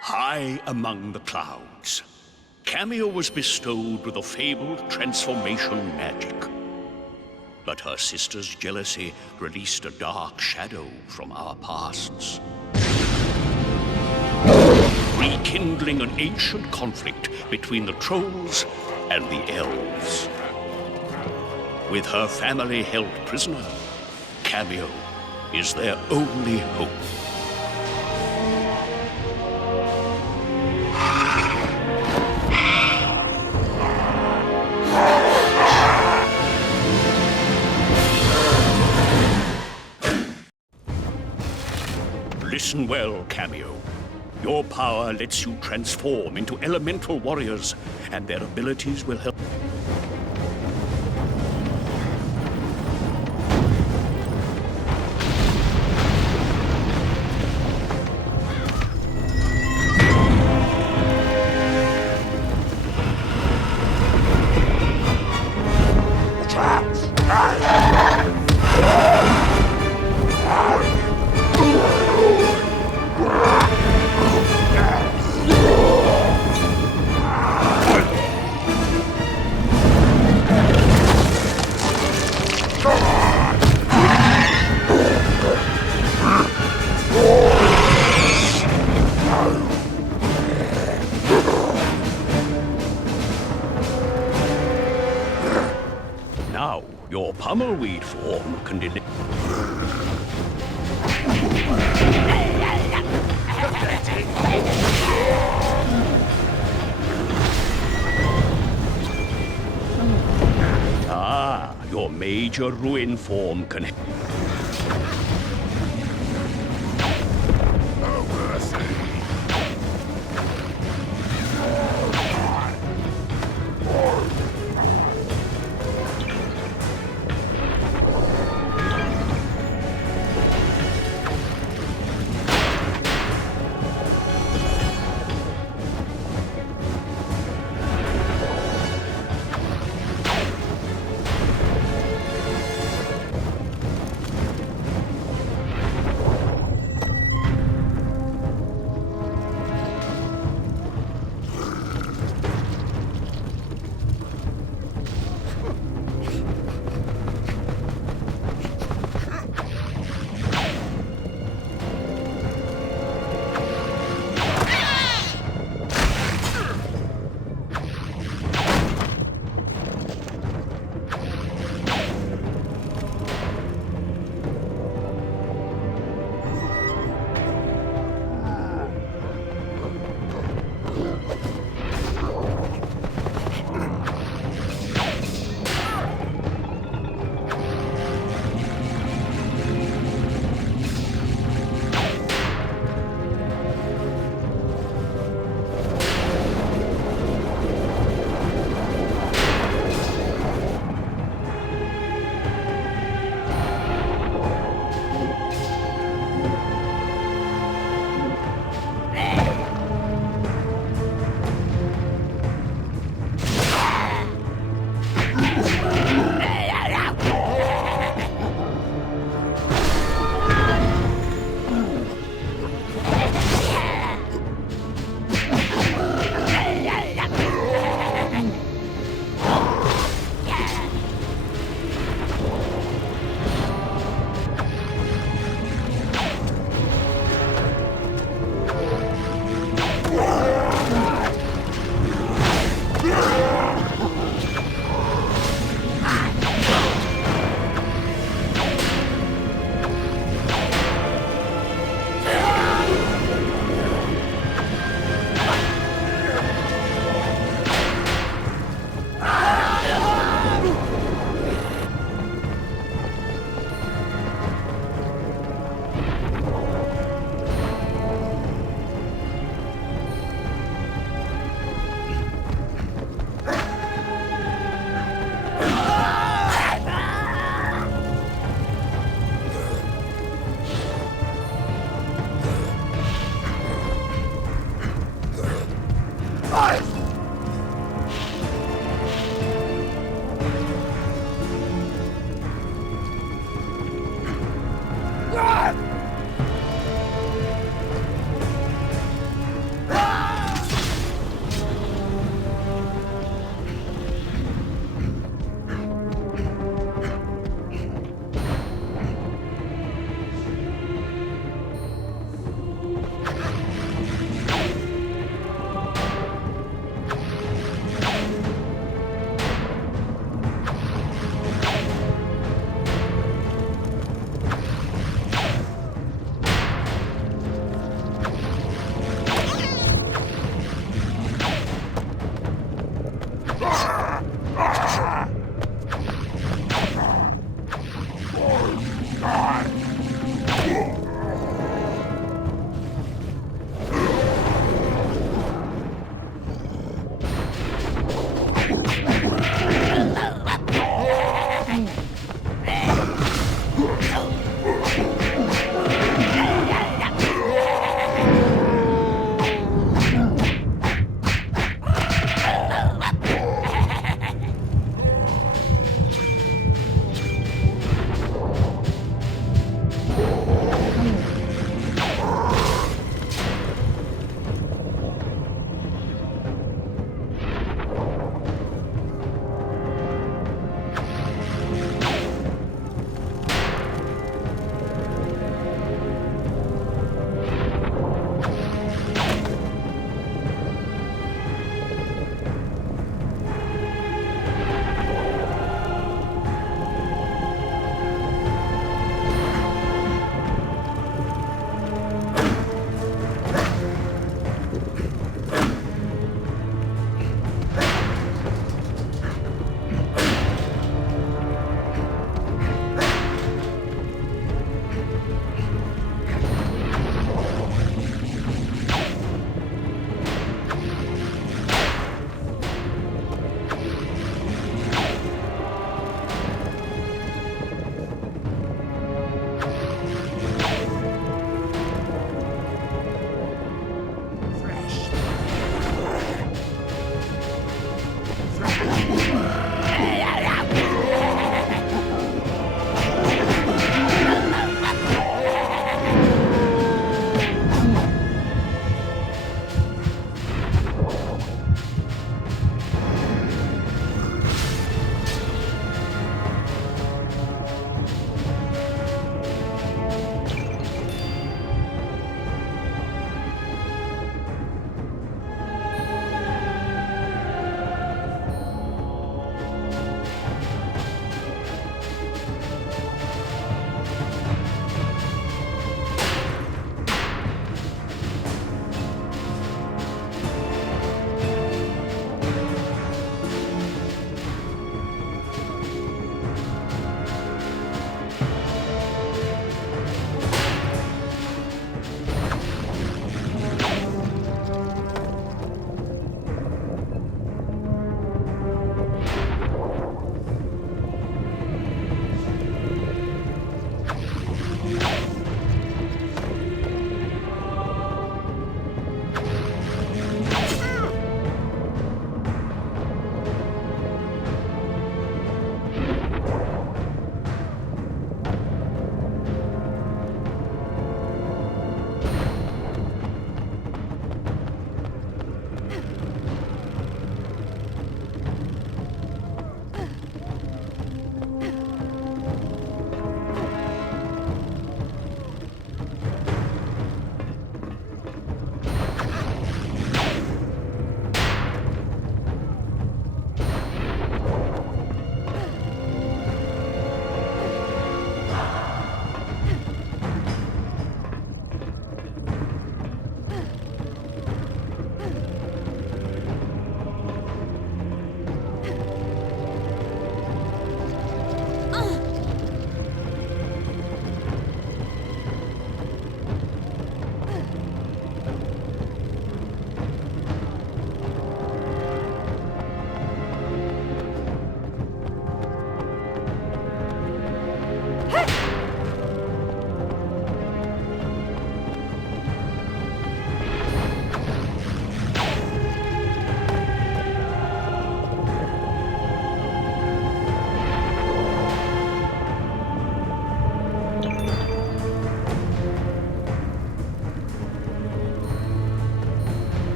High among the clouds, Kameo was bestowed with a fabled transformation magic. But her sister's jealousy released a dark shadow from our pasts, rekindling an ancient conflict between the trolls and the elves. With her family held prisoner, Kameo is their only hope. Listen well, Kameo. Your power lets you transform into elemental warriors, and their abilities will help. Now, your pummelweed form can deliver. Ah, your major ruin form can.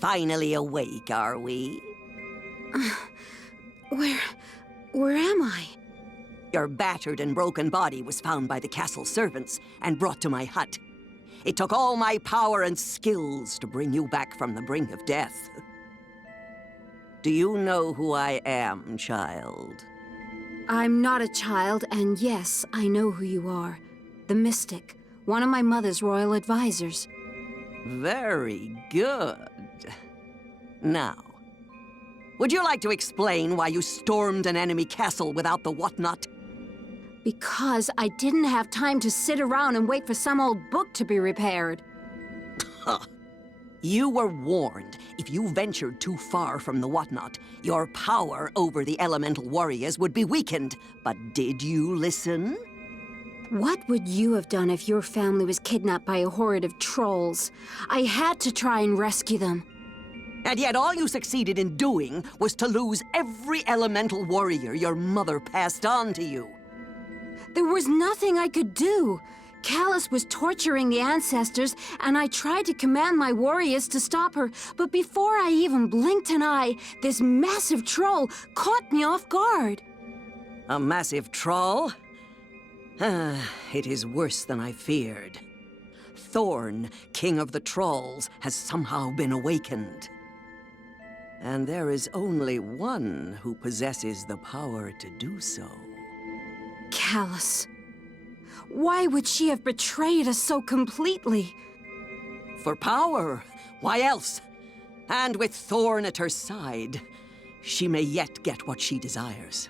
Finally awake, are we? Where am I? Your battered and broken body was found by the castle servants and brought to my hut. It took all my power and skills to bring you back from the brink of death. Do you know who I am, child? I'm not a child, and yes, I know who you are. The Mystic, one of my mother's royal advisors. Very good. Now, would you like to explain why you stormed an enemy castle without the whatnot? Because I didn't have time to sit around and wait for some old book to be repaired. You were warned. If you ventured too far from the whatnot, your power over the elemental warriors would be weakened. But did you listen? What would you have done if your family was kidnapped by a horde of trolls? I had to try and rescue them. And yet all you succeeded in doing was to lose every elemental warrior your mother passed on to you. There was nothing I could do. Callus was torturing the ancestors, and I tried to command my warriors to stop her, but before I even blinked an eye, this massive troll caught me off guard. A massive troll? It is worse than I feared. Thorn, king of the trolls, has somehow been awakened. And there is only one who possesses the power to do so. Callus. Why would she have betrayed us so completely? For power. Why else? And with Thorn at her side, she may yet get what she desires.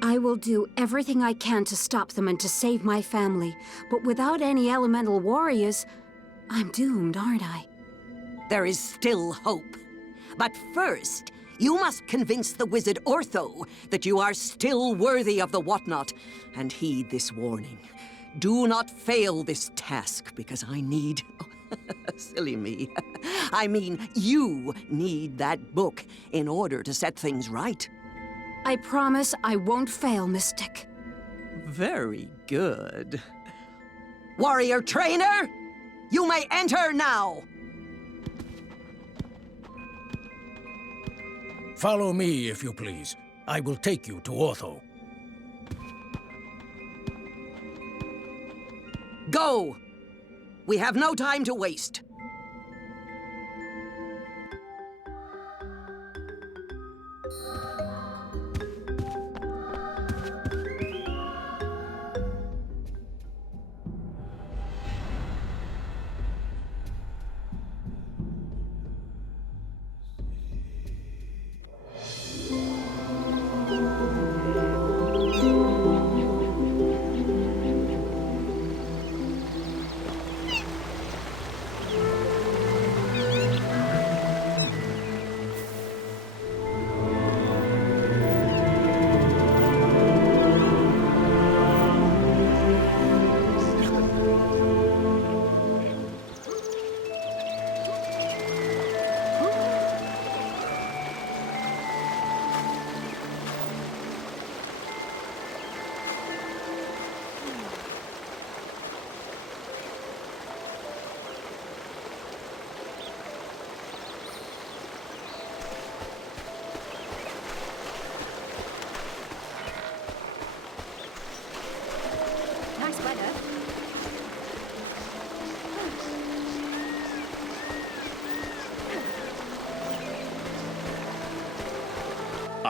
I will do everything I can to stop them and to save my family. But without any elemental warriors, I'm doomed, aren't I? There is still hope. But first, you must convince the wizard Ortho that you are still worthy of the whatnot, and heed this warning. Do not fail this task, because I need... silly me. I mean, you need that book in order to set things right. I promise I won't fail, Mystic. Very good. Warrior trainer, you may enter now! Follow me, if you please. I will take you to Ortho. Go! We have no time to waste.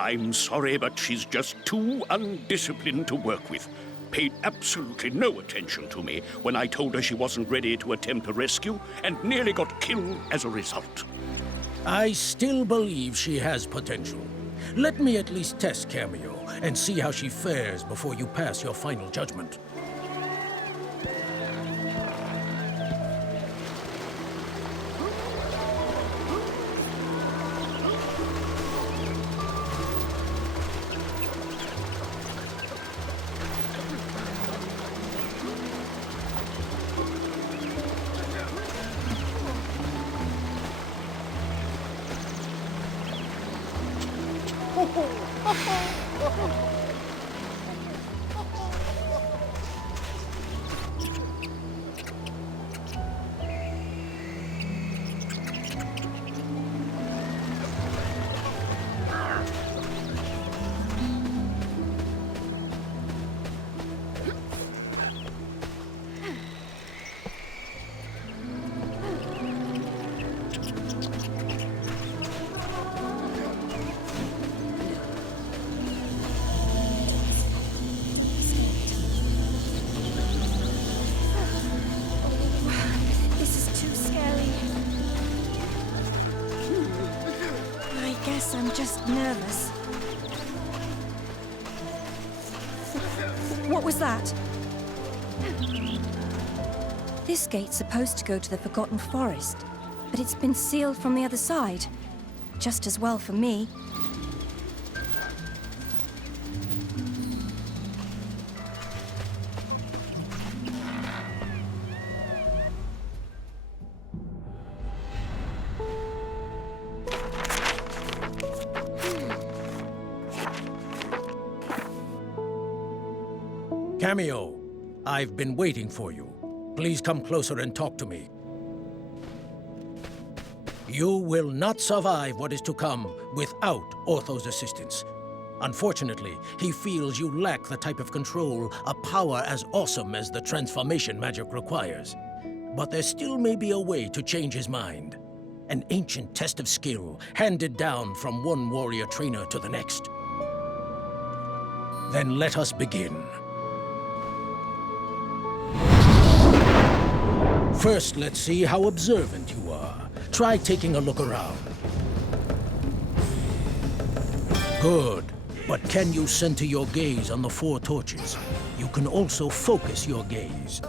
I'm sorry, but she's just too undisciplined to work with. Paid absolutely no attention to me when I told her she wasn't ready to attempt a rescue, and nearly got killed as a result. I still believe she has potential. Let me at least test Kameo and see how she fares before you pass your final judgment. I'm just nervous. What was that? This gate's supposed to go to the Forgotten Forest, but it's been sealed from the other side. Just as well for me. Kameo, I've been waiting for you. Please come closer and talk to me. You will not survive what is to come without Ortho's assistance. Unfortunately, he feels you lack the type of control, a power as awesome as the transformation magic requires. But there still may be a way to change his mind. An ancient test of skill, handed down from one warrior trainer to the next. Then let us begin. First, let's see how observant you are. Try taking a look around. Good. But can you center your gaze on the 4 torches? You can also focus your gaze.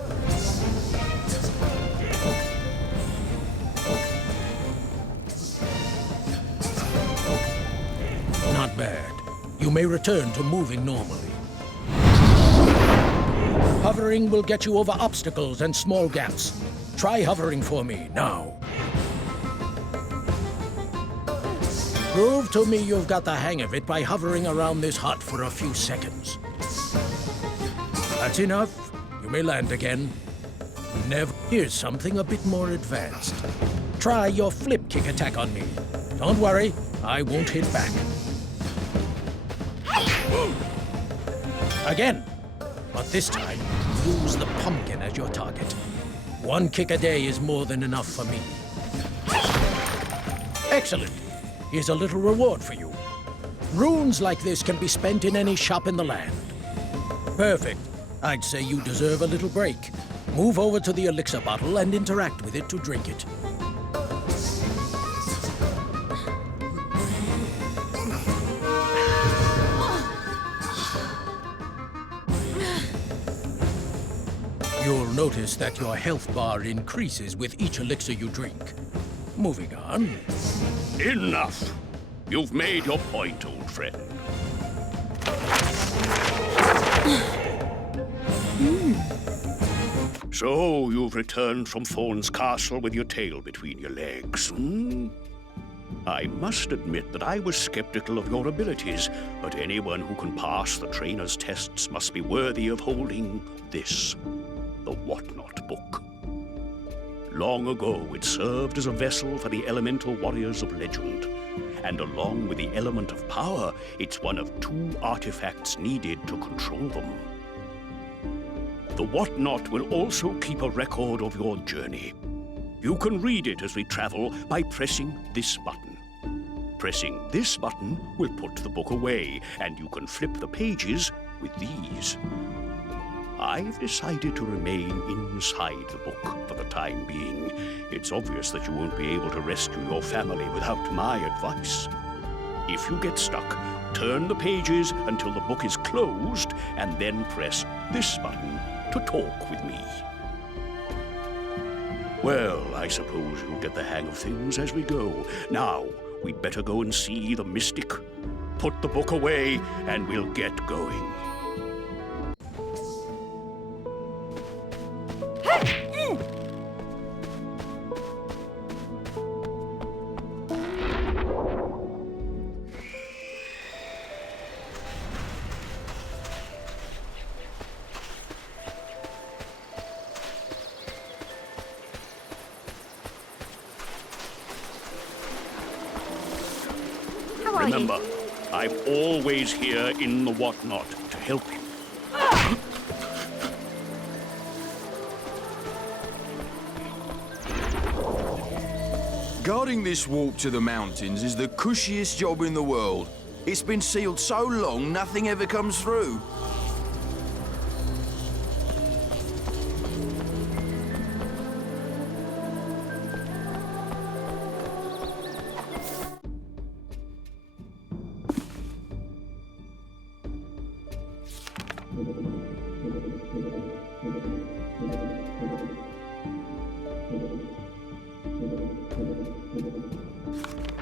Not bad. You may return to moving normally. Hovering will get you over obstacles and small gaps. Try hovering for me, now. Prove to me you've got the hang of it by hovering around this hut for a few seconds. That's enough. You may land again. Never. Here's something a bit more advanced. Try your flip kick attack on me. Don't worry, I won't hit back. Again. But this time, use the pumpkin as your target. 1 kick a day is more than enough for me. Excellent. Here's a little reward for you. Runes like this can be spent in any shop in the land. Perfect. I'd say you deserve a little break. Move over to the elixir bottle and interact with it to drink it. You'll notice that your health bar increases with each elixir you drink. Moving on. Enough! You've made your point, old friend. So, you've returned from Thorn's castle with your tail between your legs, hmm? I must admit that I was skeptical of your abilities, but anyone who can pass the trainer's tests must be worthy of holding this, the Whatnot Book. Long ago, it served as a vessel for the elemental warriors of legend, and along with the element of power, it's one of 2 artifacts needed to control them. The Whatnot will also keep a record of your journey. You can read it as we travel by pressing this button. Pressing this button will put the book away, and you can flip the pages with these. I've decided to remain inside the book for the time being. It's obvious that you won't be able to rescue your family without my advice. If you get stuck, turn the pages until the book is closed, and then press this button to talk with me. Well, I suppose you'll get the hang of things as we go. Now, we'd better go and see the mystic. Put the book away, and we'll get going. Remember, I'm always here in the whatnot to help you. Guarding this walk to the mountains is the cushiest job in the world. It's been sealed so long, nothing ever comes through.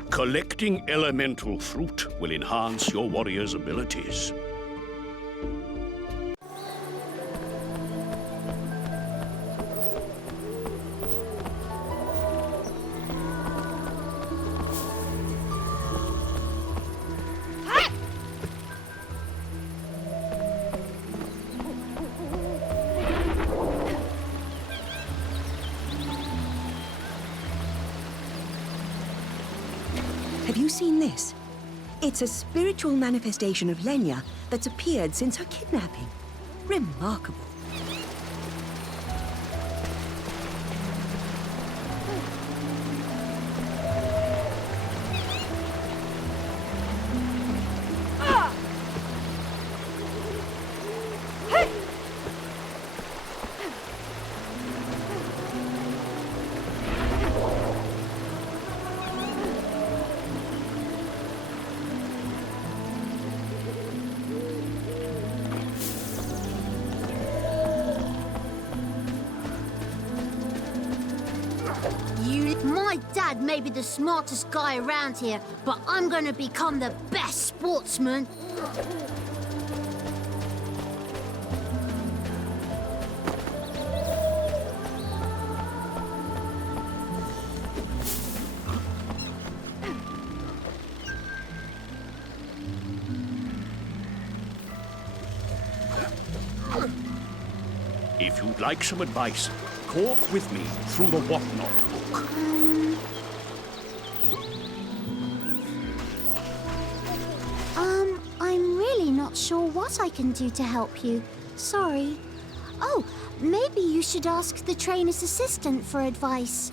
Collecting elemental fruit will enhance your warrior's abilities. Have you seen this? It's a spiritual manifestation of Lenya that's appeared since her kidnapping. Remarkable. My dad may be the smartest guy around here, but I'm gonna become the best sportsman. If you'd like some advice, talk with me through the whatnot book. I'm really not sure what I can do to help you. Sorry. Oh, maybe you should ask the trainer's assistant for advice.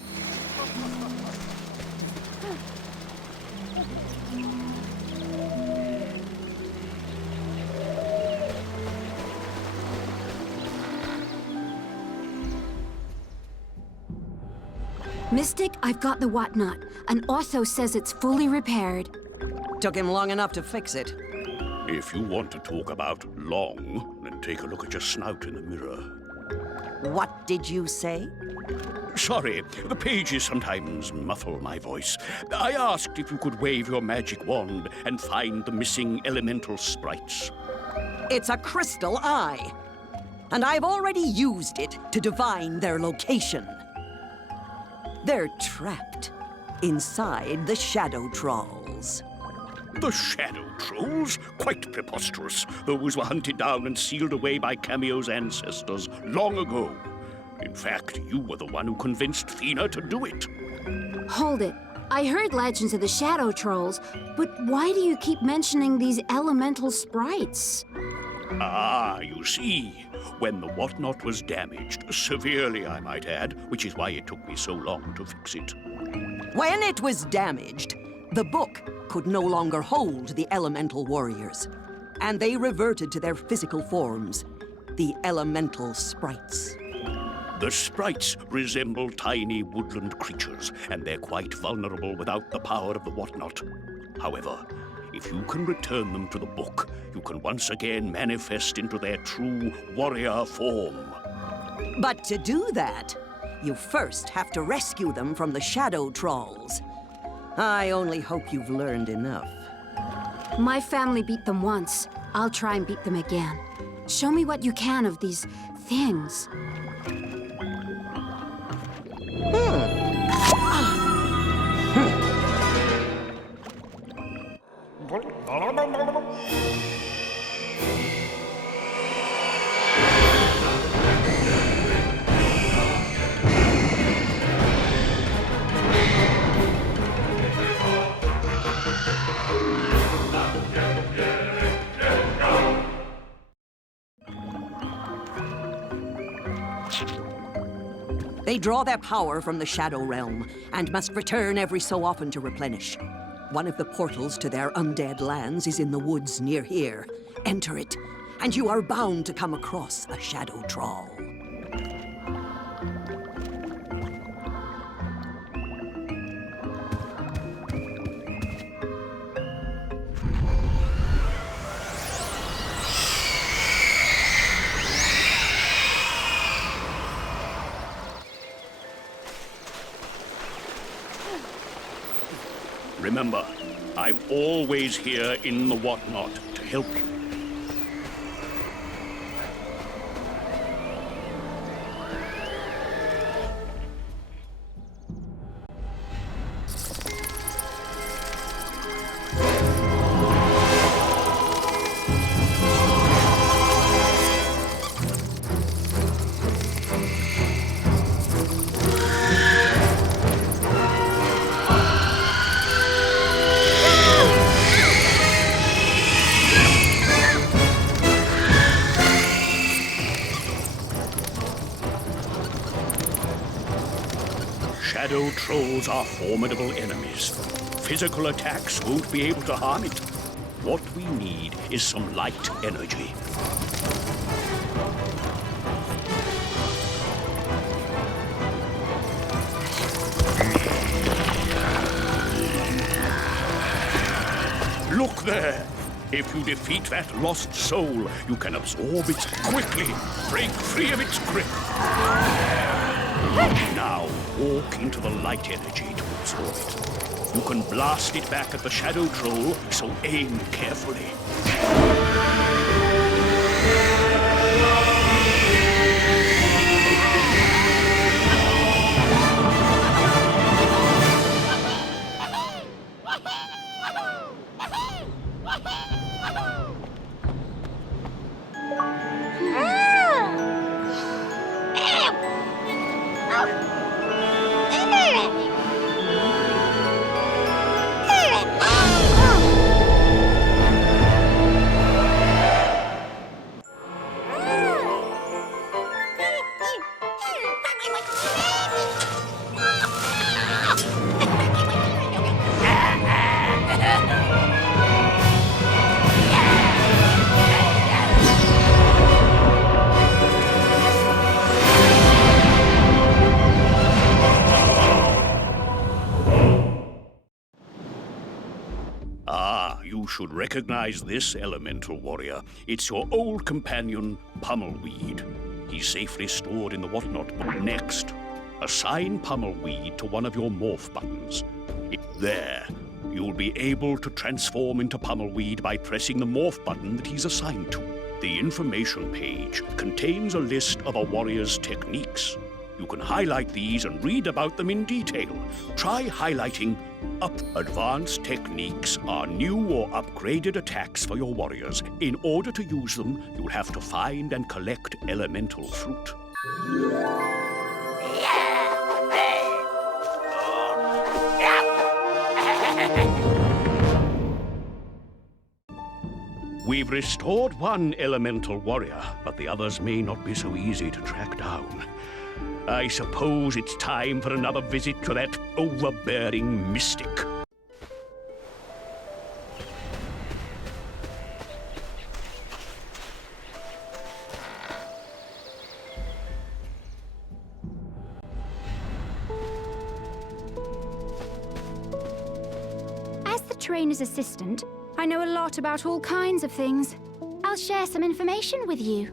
Mystic, I've got the whatnot, and Ortho says it's fully repaired. Took him long enough to fix it. If you want to talk about long, then take a look at your snout in the mirror. What did you say? Sorry, the pages sometimes muffle my voice. I asked if you could wave your magic wand and find the missing elemental sprites. It's a crystal eye. And I've already used it to divine their location. They're trapped inside the Shadow Trolls. The Shadow Trolls? Quite preposterous. Those were hunted down and sealed away by Kameo's ancestors long ago. In fact, you were the one who convinced Thena to do it. Hold it. I heard legends of the Shadow Trolls, but why do you keep mentioning these elemental sprites? Ah, you see. When the whatnot was damaged, severely I might add, which is why it took me so long to fix it. When it was damaged, The book could no longer hold the elemental warriors, and they reverted to their physical forms, the elemental sprites. The sprites resemble tiny woodland creatures, and they're quite vulnerable without the power of the whatnot. However, if you can return them to the book, you can once again manifest into their true warrior form. But to do that, you first have to rescue them from the shadow trolls. I only hope you've learned enough. My family beat them once. I'll try and beat them again. Show me what you can of these things. They draw their power from the Shadow Realm and must return every so often to replenish. One of the portals to their undead lands is in the woods near here. Enter it, and you are bound to come across a Shadow Troll. Remember, I'm always here in the whatnot to help you. Shadow trolls are formidable enemies. Physical attacks won't be able to harm it. What we need is some light energy. Look there! If you defeat that lost soul, you can absorb it quickly, break free of its grip. Now, walk into the light energy to absorb it. You can blast it back at the Shadow Troll, so aim carefully. You should recognize this elemental warrior. It's your old companion, Pummelweed. He's safely stored in the whatnot. Next, assign Pummelweed to one of your morph buttons. There, you'll be able to transform into Pummelweed by pressing the morph button that he's assigned to. The information page contains a list of a warrior's techniques. You can highlight these and read about them in detail. Try highlighting up. Advanced techniques are new or upgraded attacks for your warriors. In order to use them, you'll have to find and collect elemental fruit. We've restored one elemental warrior, but the others may not be so easy to track down. I suppose it's time for another visit to that overbearing mystic. trainer's assistant, I know a lot about all kinds of things. I'll share some information with you.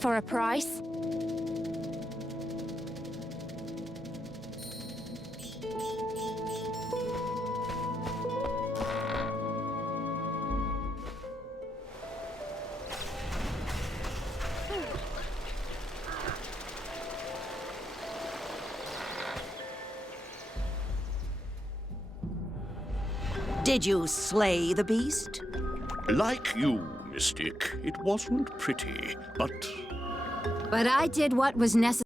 For a price. Did you slay the beast? Like you, Mystic, it wasn't pretty, but But I did what was necessary.